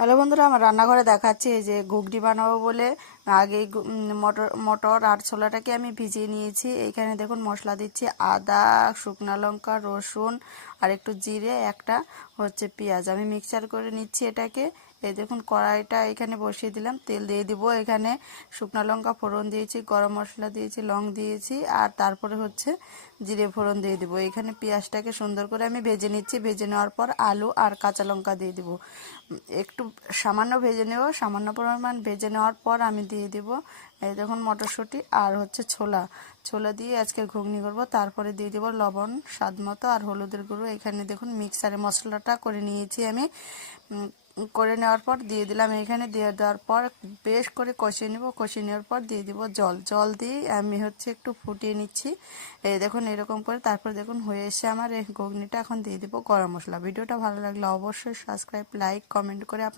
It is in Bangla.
হ্যালো বন্ধুরা, আমার রান্নাঘরে দেখাচ্ছি এই যে ঘুগনি বানাবো বলে আগে মটর আর ছোলাটাকে আমি ভিজিয়ে নিয়েছি। এইখানে দেখুন মশলা দিচ্ছি, আদা, শুকনো লঙ্কা, রসুন আর একটু জিরে, একটা হচ্ছে পেঁয়াজ। আমি মিক্সচার করে নিচ্ছি এটাকে। এই দেখুন কড়াইটা এখানে বসিয়ে দিলাম, তেল দিয়ে দিব। এখানে শুকনো লঙ্কা ফোড়ন দিয়েছি, গরম মশলা দিয়েছি, লং দিয়েছি আর তারপরে হচ্ছে জিরে ফোড়ন দিয়ে দিব। এখানে পেঁয়াজটাকে সুন্দর করে আমি ভেজে নিচ্ছি। ভেজে নেওয়ার পর আলু আর কাঁচা লঙ্কা দিয়ে দিব। একটু সামান্য ভেজে নেব। সামান্য পরিমাণ ভেজে নেওয়ার পর আমি দিয়ে দিব এই দেখুন মটরশুঁটি আর হচ্ছে ছোলা। ছোলা দিয়ে আজকে ঘুগনি করব। তারপরে দিয়ে দিব লবণ স্বাদ মতো আর হলুদের গুঁড়ো। এখানে দেখুন মিক্সারে মশলাটা করে নিয়েছি আমি। করে নেওয়ার পর দিয়ে দিলাম। এখানে দিয়ে দেওয়ার পর বেশ করে কষিয়ে নেব। কষিয়ে নেওয়ার পর দিয়ে দিব জল। জল দিয়ে আমি হচ্ছে একটু ফুটিয়ে নিচ্ছি। এই দেখুন এরকম করে। তারপর দেখুন হয়ে এসে আমার এই ঘুগনিটা। এখন দিয়ে দিব গরম মশলা। ভিডিওটা ভালো লাগলে অবশ্যই সাবস্ক্রাইব, লাইক, কমেন্ট করে